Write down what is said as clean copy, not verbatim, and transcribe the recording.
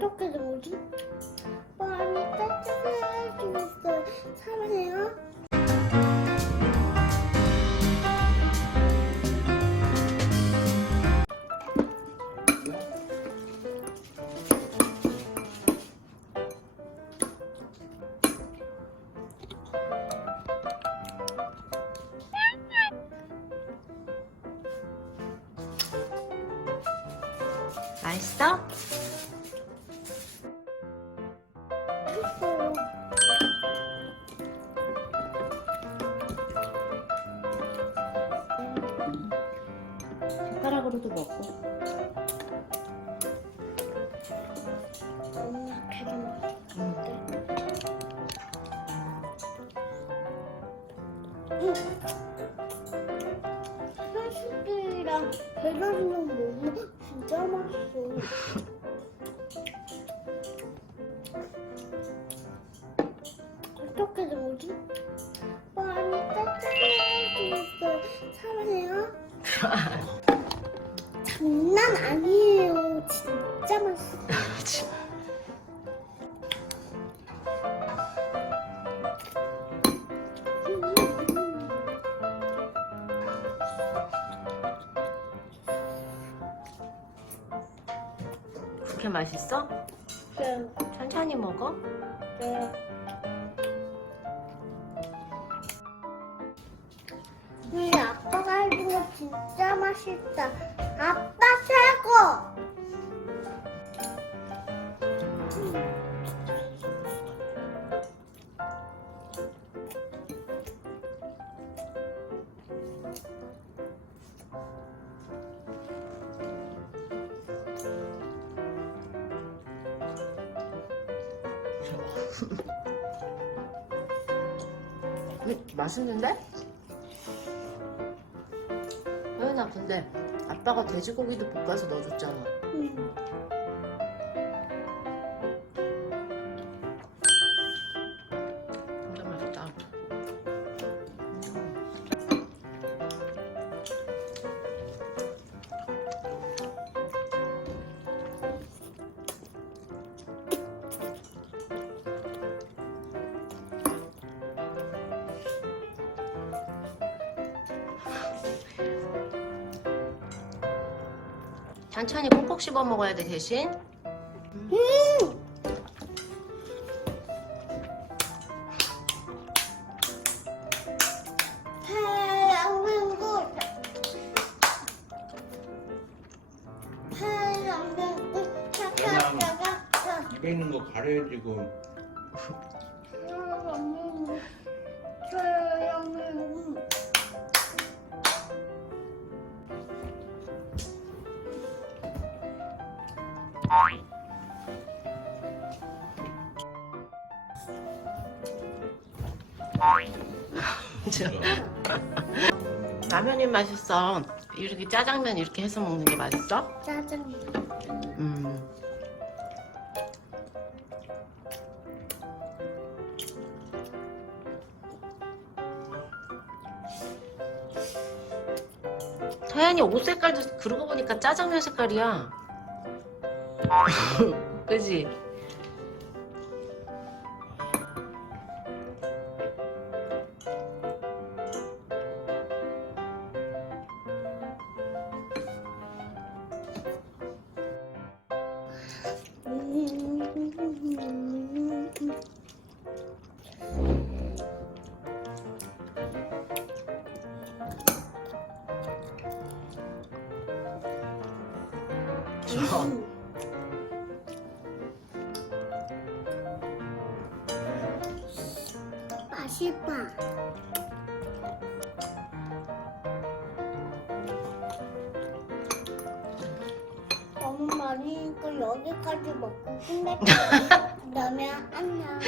어떻게 된 거지? 많이 따뜻해지겠어요. 사랑해요. 맛있어? 젓가락으로도 먹고. 엄마 계란 먹을게. 한식이랑 계란이랑 먹으면 진짜 맛있어. 어떻게 된 거지? 많이 따뜻해지겠어요. 사랑해요. 장난 아니에요. 진짜 맛있어. 그렇게 맛있어? 네. 천천히 먹어. 네. 우리 아빠가 해준 거 진짜 맛있다. 아빠 최고! 맛있는데? 서연아, 근데 아빠가 돼지고기도 볶아서 넣어줬잖아. 진짜 맛있다. 천천히 콕콕 씹어 먹어야 돼, 대신. 태양맹국 태양맹국 차차차차 입에 있는 거 가려지고 태양맹국 라면이 맛있어. 이렇게 짜장면 이렇게 해서 먹는 게 맛있어? 짜장면. 서연이 옷 색깔도 그러고 보니까 짜장면 색깔이야. 그지? 맛이 봐. 너무 많으니까 여기까지 먹고 끝낼게요. 그러면 안녕.